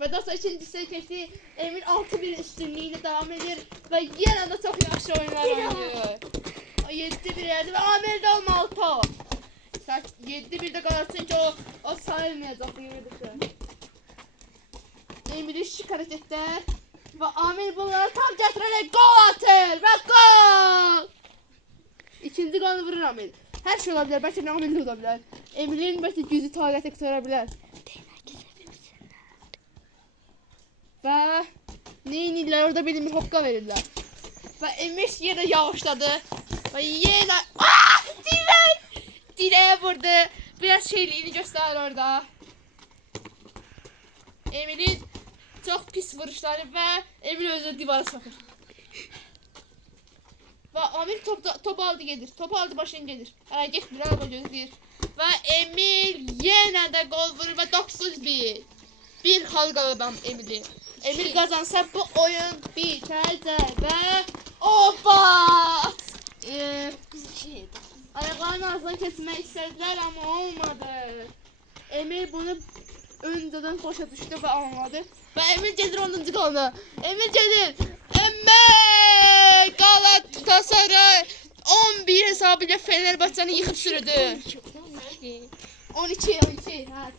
Ve daha sonra ikincisine keçti. Emir 6-1 üstünlüğüyle devam edir. Ve yine de çok yaxşı oyunlar oynuyor. 7-1 yerdi ve Amir de olmalı top. 7-1'de qalar çünki o sayılmayacaq bir yerdəsə. Emir'in şık hareketler. Ve Amir bunları tam getirerek gol atır. Ve gol! İkinci golü vurur Amir. Her şey olabilir. Belki de Amir de olabilir. Emir'in belki gücü taqəti qurtarabilir. Ve neyinler orada bir hopka verirler. Ve Emir yine yavaşladı. Ve yine direğe vurdu. Biraz şeyliğini göster orada. Emir'in çok pis vuruşları ve Emir özü divara sokur. Ve Amir top aldı gelir. Top aldı başını gelir. Hareket bir araba gözlüyor. Ve Emir yine de gol vurur ve 9-1. Bir halqalıdan Emir'i. Emir kazansa bu oyun bitecek ve opa! Ayaklarının ağzından kesmek istediler ama olmadı. Emir bunu önceden başa düştü ve anladı. Ve Emir gelir 10. goluna. Emir gelir. Emir! Galatasaray 11 hesabıyla Fenerbahçe'ni yıkıp sürdü. 12. Ha,